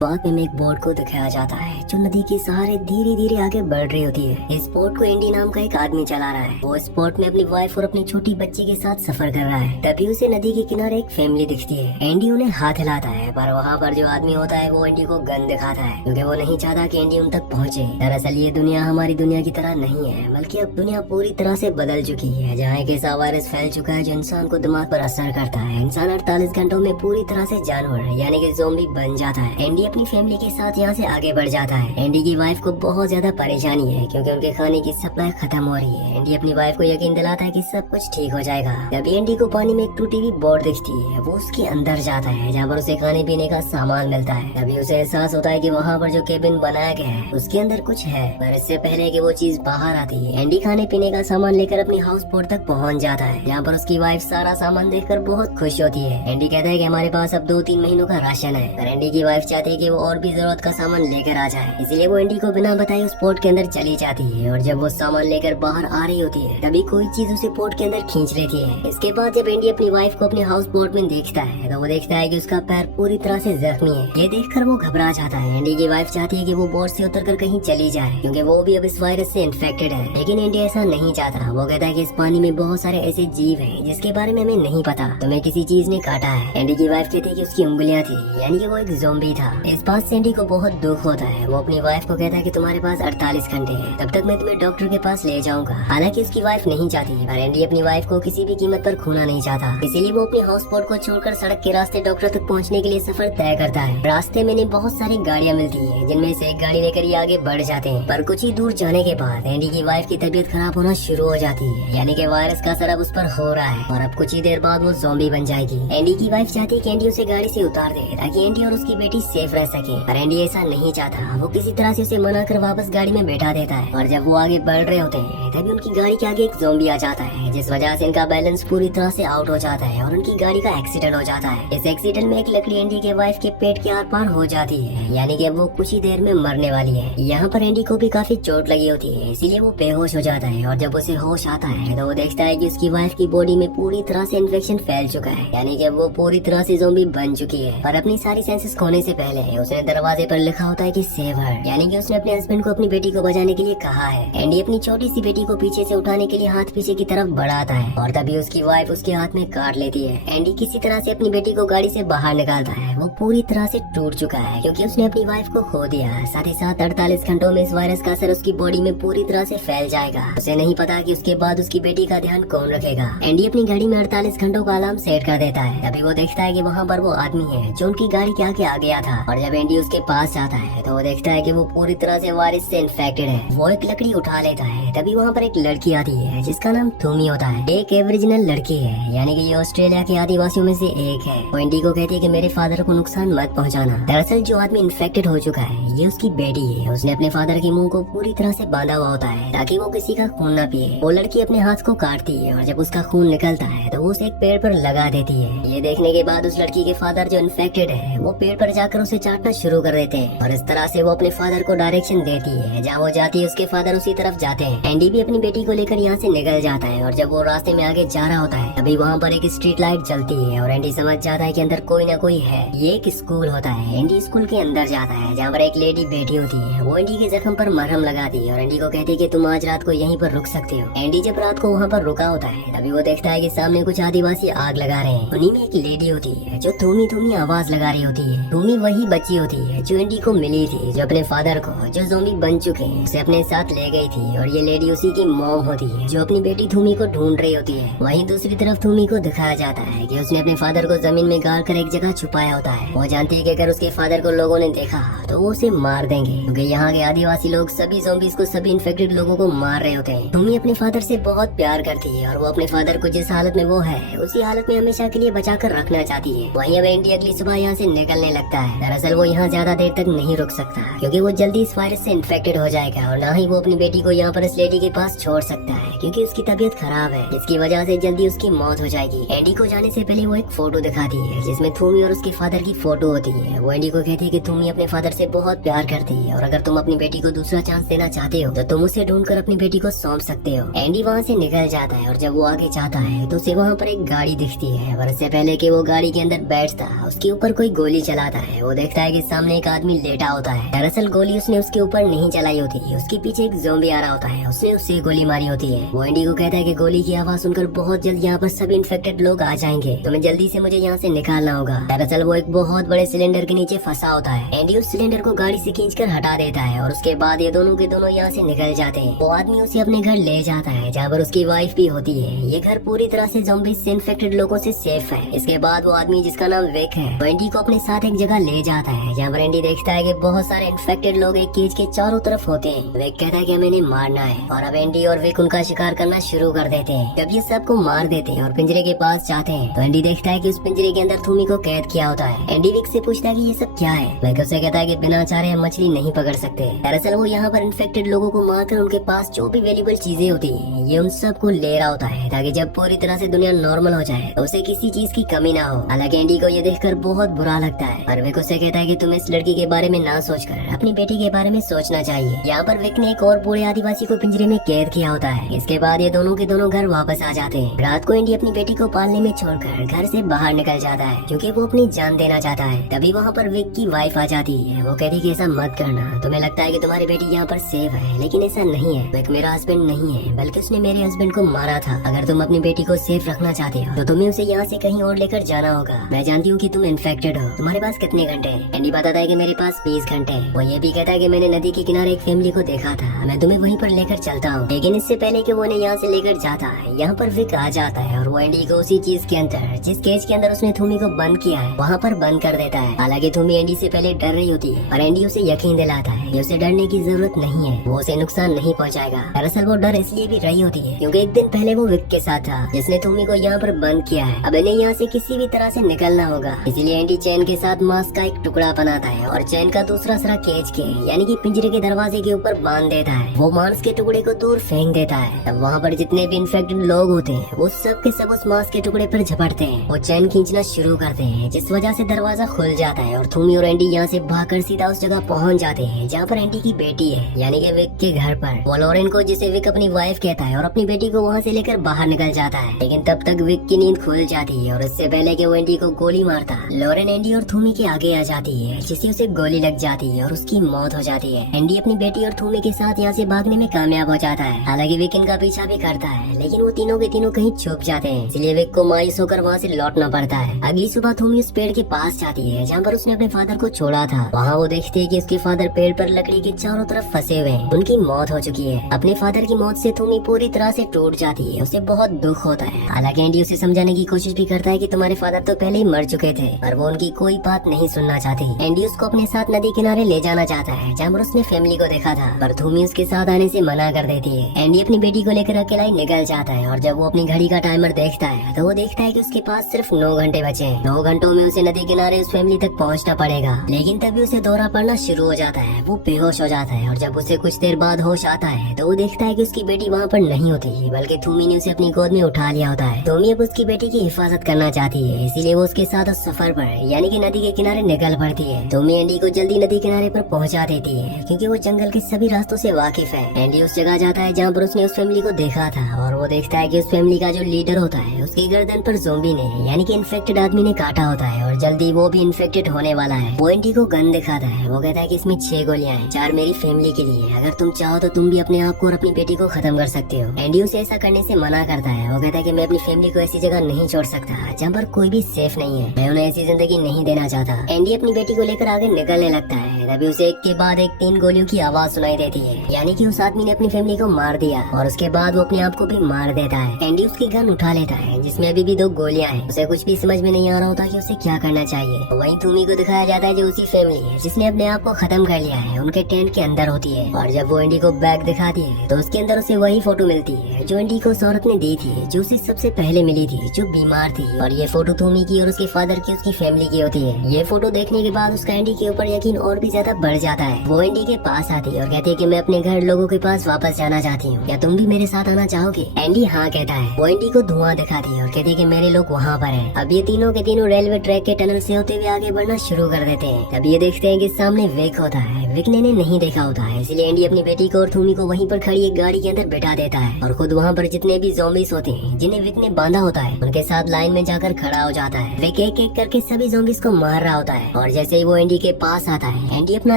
बाद में एक बोट को दिखाया जाता है जो नदी के सहारे धीरे धीरे आगे बढ़ रही होती है। इस बोट को एंडी नाम का एक आदमी चला रहा है। वो इस बोट में अपनी वाइफ और अपनी छोटी बच्ची के साथ सफर कर रहा है। तभी उसे नदी के किनारे एक फैमिली दिखती है। एंडी उन्हें हाथ हिलाता है, पर वहाँ पर जो आदमी होता है वो एंडी को गन दिखाता है, क्योंकि वो नहीं चाहता कि एंडी उन तक पहुँचे। दरअसल ये दुनिया हमारी दुनिया की तरह नहीं है, बल्कि अब दुनिया पूरी तरह से बदल चुकी है, जहाँ एक ऐसा वायरस फैल चुका है जो इंसान को दिमाग पर असर करता है। इंसान 48 घंटों में पूरी तरह से जानवर यानी कि ज़ॉम्बी बन जाता है। एंडी अपनी फैमिली के साथ यहाँ से आगे बढ़ जाता है। एंडी की वाइफ को बहुत ज्यादा परेशानी है, क्योंकि उनके खाने की सप्लाई खत्म हो रही है। एंडी अपनी वाइफ को यकीन दिलाता है कि सब कुछ ठीक हो जाएगा। तभी एंडी को पानी में एक टूटी हुई बोट दिखती है। वो उसके अंदर जाता है, जहाँ पर उसे खाने पीने का सामान मिलता है। तभी उसे एहसास होता है कि वहाँ पर जो केबिन बनाया गया है उसके अंदर कुछ है, पर इससे पहले कि वो चीज बाहर आती है, एंडी खाने पीने का सामान लेकर अपनी हाउस बोट तक पहुँच जाता है, जहाँ पर उसकी वाइफ सारा सामान देखकर बहुत खुश होती है। एंडी कहता है कि हमारे पास अब 2-3 महीनों का राशन है, पर एंडी की वाइफ चाहती है कि वो और भी जरूरत का सामान लेकर आ जाए। इसलिए वो एंडी को बिना बताए उस पोर्ट के अंदर चली जाती है, और जब वो सामान लेकर बाहर आ रही होती है तभी कोई चीज उसे पोर्ट के अंदर खींच लेती है। इसके बाद जब एंडी अपनी वाइफ को अपने हाउस बोट में देखता है तो वो देखता है कि उसका पैर पूरी तरह से जख्मी है। ये देखकर वो घबरा जाता है। एंडी की वाइफ चाहती है कि वो बोट से उतरकर कहीं चली जाए, क्योंकि वो भी अब इस वायरस से इन्फेक्टेड है, लेकिन एंडी ऐसा नहीं चाहता। वो कहता है कि इस पानी में बहुत सारे ऐसे जीव हैं जिसके बारे में हमें नहीं पता, तुम्हें किसी चीज ने काटा है। एंडी की वाइफ कहती है कि उसकी उंगलियां थी, यानी कि वो एक ज़ॉम्बी था। इस बात से एंडी को बहुत दुख होता है। वो अपनी वाइफ को कहता है कि तुम्हारे पास 48 घंटे हैं, तब तक मैं तुम्हें डॉक्टर के पास ले जाऊंगा। हालांकि उसकी वाइफ नहीं चाहती, पर एंडी अपनी वाइफ को किसी भी कीमत पर खोना नहीं चाहता। इसीलिए वो अपनी हाउस बोट को छोड़कर सड़क के रास्ते डॉक्टर तक पहुंचने के लिए सफर तय करता है। रास्ते में बहुत सारी गाड़ियां मिलती है, जिनमें से एक गाड़ी लेकर ये आगे बढ़ जाते हैं, पर कुछ ही दूर जाने के बाद एंडी की वाइफ की तबीयत खराब होना शुरू हो जाती है, यानी कि वायरस का असर अब उस पर हो रहा है, और अब कुछ ही देर बाद वो ज़ॉम्बी बन जाएगी। एंडी की वाइफ चाहती है कि एंडी उसे गाड़ी से उतार दे, ताकि एंडी और उसकी बेटी सेफ रह सके, पर एंडी ऐसा नहीं चाहता। वो किसी तरह से उसे मना कर वापस गाड़ी में बैठा देता है, और जब वो आगे बढ़ रहे होते हैं तभी उनकी गाड़ी के आगे एक ज़ॉम्बी आ जाता है, जिस वजह से इनका बैलेंस पूरी तरह से आउट हो जाता है और उनकी गाड़ी का एक्सीडेंट हो जाता है। इस एक्सीडेंट में एक लकड़ी एंडी के वाइफ के पेट के आर पार हो जाती है, यानी कि वो कुछ ही देर में मरने वाली है। यहाँ पर एंडी को भी काफी चोट लगी होती है, इसीलिए वो बेहोश हो जाता है, और जब उसे होश आता है तो वो देखता है कि उसकी वाइफ की बॉडी में पूरी तरह से इन्फेक्शन फैल चुका है, यानी कि वो पूरी तरह से ज़ॉम्बी बन चुकी है। और अपनी सारी सेंसेस खोने से पहले उसने दरवाजे पर लिखा होता है कि सेव हर, यानी कि उसने अपने हस्बैंड को अपनी बेटी को बचाने के लिए कहा है। एंडी अपनी छोटी सी बेटी को पीछे से उठाने के लिए हाथ पीछे की तरफ बढ़ाता है, और तभी उसकी वाइफ उसके हाथ में काट लेती है। एंडी किसी तरह से अपनी बेटी को गाड़ी से बाहर निकालता है। वो पूरी तरह से टूट चुका है, क्योंकि उसने अपनी वाइफ को खो दिया। साथ ही साथ 48 घंटों में इस वायरस का असर उसकी बॉडी में पूरी तरह से फैल जाएगा। उसे नहीं पता कि उसके बाद उसकी बेटी का ध्यान कौन रखेगा। एंडी अपनी गाड़ी में 48 घंटों का अलार्म सेट कर देता है। तभी वो देखता है कि वहाँ पर वो आदमी है जो उनकी गाड़ी के आगे आ गया था, और जब एंडी उसके पास जाता है तो वो देखता है कि वो पूरी तरह से वायरस से इन्फेक्टेड है। वो एक लकड़ी उठा लेता है। तभी वहाँ पर एक लड़की आती है जिसका नाम थूमी होता है। एक एवरिजिनल लड़की है, यानी कि ये ऑस्ट्रेलिया के आदिवासियों में से एक है। वो एंडी को कहती है कि मेरे फादर को नुकसान मत पहुंचाना। दरअसल जो आदमी इन्फेक्टेड हो चुका है ये उसकी बेटी है। उसने अपने फादर के मुंह को पूरी तरह से बांधा हुआ होता है, ताकि वो किसी का खून न पिए। वो लड़की अपने हाथ को काटती है, और जब उसका खून निकलता है तो वो उसे एक पेड़ पर लगा देती है। ये देखने के बाद उस लड़की के फादर जो इन्फेक्टेड है वो पेड़ पर जाकर उसे चाटना शुरू कर देते हैं, और इस तरह से वो अपने फादर को डायरेक्शन देती है। जहाँ वो जाती है उसके फादर उसी तरफ जाते हैं। एंडी भी अपनी बेटी को लेकर यहाँ से निकल जाता है, और जब वो रास्ते में आगे जा रहा होता है तभी वहाँ पर एक स्ट्रीट लाइट जलती है, और एंडी समझ जाता है कि अंदर कोई ना कोई है। ये एक स्कूल होता है। एंडी स्कूल के अंदर जाता है, जहाँ पर एक लेडी बैठी होती है। वो एंडी के जख्म पर मरहम लगाती है, और एंडी को कहती है कि तुम आज रात को यहीं पर रुक सकते हो। एंडी जब रात को वहाँ पर रुका होता है तभी वो देखता है कि सामने कुछ आदिवासी आग लगा रहे हैं। उन्हीं में एक लेडी होती है जो थूमी थूमी आवाज लगा रही होती है। थूमी वही बच्ची होती है जो एंडी को मिली थी, जो अपने फादर को जो ज़ॉम्बी बन चुके हैं उसे अपने साथ ले गई थी, और ये लेडी उसी की मॉम होती है जो अपनी बेटी थूमी को ढूंढ रही होती है। वहीं दूसरी तरफ थूमी को दिखाया जाता है कि उसने अपने फादर को जमीन में गाड़ कर एक जगह छुपाया होता है। वो जानती है कि अगर उसके फादर को लोगों ने देखा तो वो उसे मार देंगे, क्योंकि यहाँ के आदिवासी लोग सभी ज़ॉम्बीज़ को, सभी इन्फेक्टेड लोगों को मार रहे होते हैं। थूमी अपने फादर से बहुत प्यार करती है, और वो अपने फादर को जिस हालत में वो है उसी हालत में हमेशा के लिए बचा कर रखना चाहती है। वहीं अब एंडी अगली सुबह यहाँ से निकलने लगता है। दरअसल वो यहाँ ज्यादा देर तक नहीं रुक सकता, क्योंकि वो जल्दी इस वायरस से इन्फेक्टेड हो जाएगा, और न ही वो अपनी बेटी को यहाँ पर इस लेडी के पास छोड़ सकता है, क्योंकि उसकी तबीयत खराब है, जिसकी वजह से जल्दी उसकी मौत हो जाएगी। एंडी को जाने से पहले वो एक फोटो दिखाती है जिसमें थूमी और उसके फादर की फोटो होती है। वो एंडी को कहती है कि थूमी अपने फादर से बहुत प्यार करती है, और अगर तुम अपनी बेटी को दूसरा चांस देना चाहते हो तो तुम उसे ढूंढकर अपनी बेटी को सौंप सकते हो। एंडी वहाँ से निकल जाता है, और जब वो आगे जाता है तो उसे वहाँ पर एक गाड़ी दिखती है, और इससे पहले कि वो गाड़ी के अंदर बैठता उसके ऊपर कोई गोली चलाता है। वो देखता है कि सामने एक आदमी लेटा होता है। दरअसल गोली उसने उसके ऊपर नहीं चलाई होती, उसके पीछे एक ज़ॉम्बी आ रहा होता है, उसने उससे गोली मारी होती है। वो एंडी को कहता है कि गोली की आवाज सुनकर बहुत जल्द यहाँ पर सभी इन्फेक्टेड लोग आ जाएंगे, तुम्हें जल्दी से मुझे यहाँ से निकालना होगा। दरअसल वो एक बहुत बड़े सिलेंडर के नीचे फंसा होता है। एंडी उस सिलेंडर को गाड़ी से खींचकर हटा देता है और उसके बाद ये दोनों के दोनों यहाँ से निकल जाते हैं। वो आदमी उसे अपने घर ले जाता है जहाँ पर उसकी वाइफ भी होती है। ये घर पूरी तरह से ज़ॉम्बी से इन्फेक्टेड लोगों से सेफ है। इसके बाद वो आदमी जिसका नाम विक है वो एंडी को अपने साथ एक जगह ले जाता है जहाँ पर एंडी देखता है कि बहुत सारे इन्फेक्टेड लोग एक केज के चारों तरफ होते हैं। विक कहता है कि हमें इन्हें मारना है और अब एंडी और विक उनका शिकार करना शुरू कर देते हैं। जब ये सबको मार देते हैं और पिंजरे के पास जाते हैं तो एंडी देखता है कि उस पिंजरे के अंदर थूमी को कैद किया होता है। एंडी विक से पूछता है कि ये सब क्या है। विक उसे कहता है कि बिना चारे हम मछली नहीं पकड़ सकते। दरअसल वो यहाँ पर इन्फेक्टेड लोगों को मारकर उनके पास जो भी वैल्यूएबल चीजें होती है ये उन सबको ले रहा होता है ताकि जब पूरी तरह से दुनिया नॉर्मल हो जाए तो उसे किसी चीज की कमी ना हो। हालांकि एंडी को ये देखकर बहुत बुरा लगता है और विक उसे कहता है कि तुम्हें इस लड़की के बारे में ना सोचकर अपनी बेटी के बारे में सोचना चाहिए। यहाँ पर विक ने एक और बूढ़े आदिवासी को पिंजरे में कैद किया होता है। इसके बाद ये दोनों के दोनों घर वापस आ जाते हैं। रात को एंडी अपनी बेटी को पालने में छोड़कर घर से बाहर निकल जाता है क्योंकि वो अपनी जान देना चाहता है। तभी वहाँ पर विक की वाइफ आ जाती है। वो कहती है कि ऐसा मत करना, तुम्हें लगता है कि तुम्हारी बेटी यहाँ पर सेफ है लेकिन ऐसा नहीं है। विक मेरा हस्बैंड नहीं है बल्कि उसने मेरे हस्बैंड को मारा था। अगर तुम अपनी बेटी को सेफ रखना चाहते हो तो तुम्हें उसे यहाँ से कहीं और लेकर जाना होगा। मैं जानती हूँ कि तुम इन्फेक्टेड हो, तुम्हारे पास कितने घंटे हैं? एंडी बताता है कि मेरे पास 20 घंटे हैं। वो ये भी कहता है कि मैंने नदी के किनारे एक फैमिली को देखा था, मैं तुम्हें वहीं पर लेकर चलता हूँ। लेकिन इससे पहले कि वो उन्हें यहाँ से लेकर जाता है यहाँ पर विक आ जाता है और वो एंडी को उसी चीज के अंदर जिस केज के अंदर उसने थूमी को बंद किया है वहाँ पर बंद कर देता है। हालांकि थूमी एंडी से पहले डर रही होती है और एंडी उसे यकीन दिलाता है कि उसे डरने की जरूरत नहीं है, वो उसे नुकसान नहीं पहुँचाएगा। दरअसल वो डर इसलिए भी रही होती है क्योंकि एक दिन पहले वो विक के साथ था जिसने थूमी को यहाँ पर बंद किया है। अब इन्हें यहाँ से किसी भी तरह से निकलना होगा, इसलिए एंडी चैन के साथ मांस का एक टुकड़ा बनाता है और चैन का दूसरा सिरा केज के यानी कि पिंजरे के दरवाजे के ऊपर बांध देता है। वो मांस के टुकड़े को दूर फेंक देता है। तब वहाँ पर जितने भी इन्फेक्टेड लोग होते हैं वो सब के सब उस मांस के टुकड़े पर झपटते हैं। वो चैन खींचना शुरू करते हैं जिस वजह से दरवाजा खुल जाता है और थूमी और एंडी यहाँ से भागकर सीधा उस जगह पहुँच जाते हैं जहाँ पर एंडी की बेटी है यानी कि विक के घर पर। वो लॉरेन को जिसे विक अपनी वाइफ कहता है और अपनी बेटी को वहाँ से लेकर बाहर निकल जाता है। लेकिन तब तक विक की नींद खुल जाती है और इससे पहले कि वो एंडी को गोली मारता लॉरेन एंडी और थूमी के आगे आ जाती है जिससे उसे गोली लग जाती है और उसकी मौत हो जाती है। एंडी अपनी बेटी और थूमी के साथ यहाँ से भागने में कामयाब हो जाता है। हालांकि विक इनका पीछा भी करता है लेकिन वो तीनों के तीनों कहीं छुप जाते हैं, इसलिए विक को मायूस होकर वहाँ से लौटना पड़ता है। अगली सुबह थूमी उस पेड़ के पास जाती है जहाँ पर उसने अपने फादर को छोड़ा था। वहाँ वो देखती है कि उसके फादर पेड़ पर लकड़ी के चारों तरफ फंसे हुए हैं, उनकी मौत हो चुकी है। अपने फादर की मौत से थूमी पूरी तरह से टूट जाती है, उसे बहुत दुख होता है। हालांकि एंडी उसे समझाने की कोशिश भी करता है कि तुम्हारे फादर तो पहले ही मर चुके थे, पर वो उनकी कोई बात नहीं सुनना चाहती। एंडी उसको अपने साथ नदी किनारे ले जाना चाहता है जहाँ पर उसने फैमिली को देखा था, पर थूमी उसके साथ आने से मना कर देती है। एंडी अपनी बेटी को लेकर अकेला ही निकल जाता है और जब वो अपनी घड़ी का टाइमर देखता है तो वो देखता है कि उसके पास सिर्फ 9 घंटे बचे हैं। 9 घंटों में उसे नदी किनारे उस फैमिली तक पहुँचना पड़ेगा। लेकिन तभी उसे दौरा पड़ना शुरू हो जाता है, वो बेहोश हो जाता है और जब उसे कुछ देर बाद होश आता है तो वो देखता है कि उसकी बेटी वहाँ पर नहीं होती बल्कि थूमी ने उसे अपनी गोद में उठा लिया होता है। थूमी अब उसकी बेटी की हिफाजत करना चाहती है, इसीलिए वो उसके साथ उस सफर पर यानी कि नदी के किनारे निकल पड़ती है। थूमी एंडी को जल्दी नदी किनारे पर पहुंचा देती है क्योंकि वो जंगल के सभी रास्तों से वाकिफ है। एंडी उस जगह जाता है जहाँ पर उसने उस फैमिली को देखा था और वो देखता है कि उस फैमिली का जो लीडर होता है उसकी गर्दन पर ज़ॉम्बी ने यानी कि इन्फेक्टेड आदमी ने काटा होता है और जल्दी वो भी इन्फेक्टेड होने वाला है। वो एंडी को गन दिखाता है, वो कहता है कि इसमें 6 गोलियां हैं, 4 मेरी फैमिली के लिए, अगर तुम चाहो तो तुम भी अपने आप को और अपनी बेटी को खत्म कर सकते हो। एंडी उसे ऐसा करने से मना करता है, वो कहता है कि मैं अपनी फैमिली को ऐसी जगह नहीं छोड़ सकता जहाँ पर कोई भी सेफ नहीं है, मैं उन्हें ऐसी जिंदगी नहीं देना चाहता। एंडी अपनी बेटी को लेकर आगे निकलने लगता है, तभी उसे एक के बाद एक 3 गोलियों की आवाज सुनाई देती है, यानी कि उस आदमी ने अपनी फैमिली को मार दिया और उसके बाद वो अपने आप को भी मार देता है। एंडी उसकी गन उठा लेता है जिसमें अभी भी 2 गोलियां हैं। उसे कुछ भी समझ में नहीं आ रहा होता कि उसे क्या करना चाहिए। वहीं थूमी को दिखाया जाता है जो उसी फैमिली है जिसने अपने आप को खत्म कर लिया है, उनके टेंट के अंदर होती है और जब वो एंडी को बैग दिखाती है तो उसके अंदर उसे वही फोटो मिलती है जो एंडी को उस औरत ने दी थी जो उसे सबसे पहले मिली थी, जो बीमार थी। और ये फोटो थूमी की और उसके फादर की उसकी फैमिली की होती है। ये फोटो देखने के बाद उसका एंडी के ऊपर यकीन और भी ज्यादा बढ़ जाता है। वो एंडी के पास आती है और कहती है कि मैं अपने घर लोगों के पास वापस जाना चाहती हूँ, क्या तुम भी मेरे साथ आना चाहोगे? एंडी हाँ कहता है। वो एंडी को धुआं दिखाती है और कहती है कि मेरे लोग वहाँ पर हैं। अब ये तीनों के तीनों रेलवे ट्रैक के टनल से होते हुए आगे बढ़ना शुरू कर देते हैं। तब ये देखते हैं कि सामने विक होता है। विक ने नहीं देखा होता है, इसलिए एंडी अपनी बेटी को और थूमी को वहीं पर खड़ी एक गाड़ी के अंदर बैठा देता है और खुद वहाँ पर जितने भी ज़ॉम्बीज़ होते हैं जिन्हें विक ने बांधा होता है उनके साथ लाइन में जाकर खड़ा हो जाता है। विक एक एक करके सभी ज़ॉम्बीज़ को मार रहा होता है और जैसे ही वो एंडी के पास आता है, एंडी अपना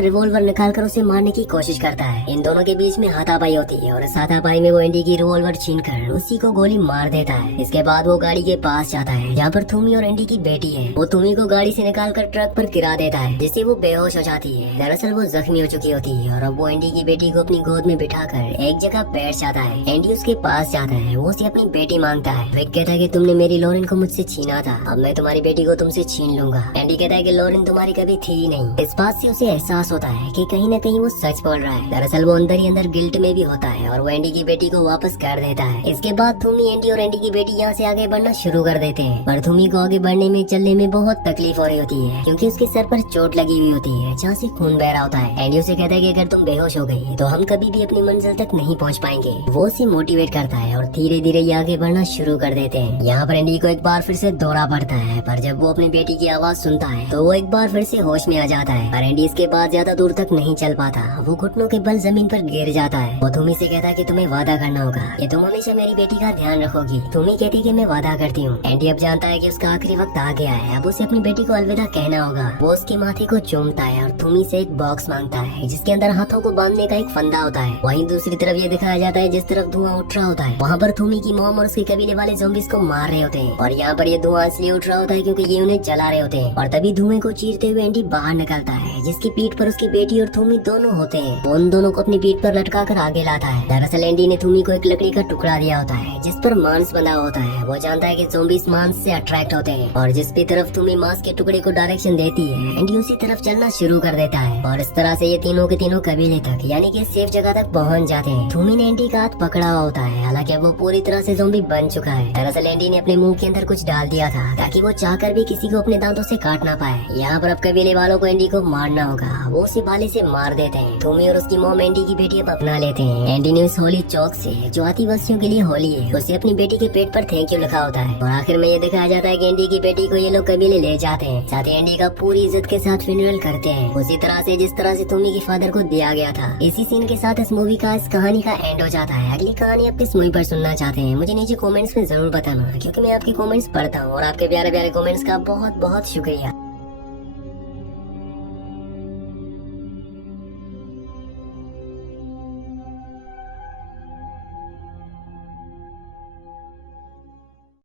रिवॉल्वर निकालकर उसे मारने की कोशिश करता है। इन दोनों के बीच में हाथापाई होती है और इस हाथापाई में वो एंडी की रिवॉल्वर छीनकर उसी को गोली मार देता है। इसके बाद वो गाड़ी के पास जाता है जहाँ पर थूमी और एंडी की बेटी है। वो थूमी को गाड़ी से निकालकर ट्रक पर गिरा देता है, जिससे वो बेहोश हो जाती है। दरअसल वो जख्मी हो चुकी होती है और अब वो एंडी की बेटी को अपनी गोद में बिठाकर एक जगह बैठ जाता है। एंडी उसके पास जाता है, वो उसे अपनी बेटी मांगता है। विक कहता है कि तुमने मेरी लॉरेन को मुझसे छीना था, अब मैं तुम्हारी बेटी को तुमसे छीन लूंगा। एंडी कहता है कि लॉरेन तुम्हारी कभी थी ही नहीं। इस बात से उसे एहसास होता है कि कहीं न कहीं वो सच बोल रहा है। दरअसल वो अंदर ही अंदर गिल्ट में भी होता है और वो एंडी की बेटी को वापस कर देता है। इसके बाद थूमी, एंडी और एंडी की बेटी यहाँ से आगे बढ़ना शुरू कर देते हैं, पर थूमी को आगे बढ़ने में, चलने में बहुत तकलीफ हो रही होती है, क्योंकि उसके सर पर चोट लगी हुई होती है जहाँ से खून बह रहा होता है। एंडी उसे कहता है कि अगर तुम बेहोश हो गई तो हम कभी भी अपनी मंजिल तक नहीं पहुँच पाएंगे। वो उसे मोटिवेट करता है और धीरे धीरे ये आगे बढ़ना शुरू कर देते हैं। यहाँ पर एंडी को एक बार फिर से दौरा पड़ता है, पर जब वो अपनी बेटी की आवाज सुनता है तो वो एक बार फिर से होश में आ जाता है। पर एंडी इसके बाद ज्यादा दूर तक नहीं चल पाता, वो घुटनों के बल जमीन पर गिर जाता है। वो थूमी से कहता है कि तुम्हें वादा करना होगा कि तुम हमेशा मेरी बेटी का ध्यान रखोगी। थूमी कहती है कि मैं वादा करती हूँ। एंडी अब जानता है कि उसका आखिरी वक्त आ गया है, अब उसे अपनी बेटी को अलविदा कहना होगा। वो उसके माथे को चूमता है और थूमी से एक बॉक्स मांगता है जिसके अंदर हाथों को बांधने का एक फंदा होता है। वहीं दूसरी तरफ ये दिखाया जाता है जिस तरफ धुआं उठ रहा होता है वहाँ पर थूमी की मॉम और उसके कबीले वाले ज़ॉम्बीज़ को मार रहे होते हैं। और यहाँ पर ये धुआं इसलिए उठ रहा होता है क्योंकि ये उन्हें जला रहे होते हैं। और तभी धुएं को चीरते हुए एंडी बाहर निकलता है, जिसकी पीठ पर उसकी बेटी और थूमी दोनों होते हैं। वो उन दोनों को अपनी पीठ पर लटका कर आगे लाता है। दरअसल एंडी ने थूमी को एक लकड़ी का टुकड़ा दिया होता है जिस पर मांस बंधा होता है। वो जानता है कि ज़ॉम्बीज़ मांस से अट्रैक्ट होते हैं और जिस भी तरफ थूमी मांस के टुकड़े को डायरेक्शन देती है, एंडी उसी तरफ चलना शुरू कर देता है। और इस तरह से ये तीनों के तीनों कबीले तक, यानी कि सेफ जगह तक पहुंच जाते हैं। थूमी ने एंडी का हाथ पकड़ा हुआ होता है, हालांकि वो पूरी तरह से ज़ॉम्बी बन चुका है। दरअसल एंडी ने अपने मुंह के अंदर कुछ डाल दिया था ताकि वो चाहकर भी किसी को अपने दांतों से काट ना पाए। यहाँ पर अब कबीले वालों को एंडी को मारना होगा, वो उसे भाले से मार देते हैं। थूमी और उसकी मॉम एंडी की बेटी अब अपना लेते हैं। एंडी ने उस होली चौक से, जो आदिवासियों के लिए होली है, उसे अपनी बेटी के पेट पर थैंक यू लिखा होता है। और आखिर में ये दिखाया जाता है कि एंडी की बेटी को ये लोग कबीले ले जाते हैं, साथ ही एंडी का पूरी इज्जत के साथ फ्यूनरल करते हैं, उसी तरह से जिस तरह से थूमी के फादर को दिया गया था। इसी सीन के साथ इस मूवी का, इस कहानी का एंड हो जाता है। अगली कहानी आप किस मूवी पर सुनना चाहते हैं मुझे नीचे कमेंट्स में जरूर बताना, क्योंकि मैं आपके कमेंट्स पढ़ता हूँ और आपके प्यारे प्यारे कमेंट्स का बहुत बहुत शुक्रिया।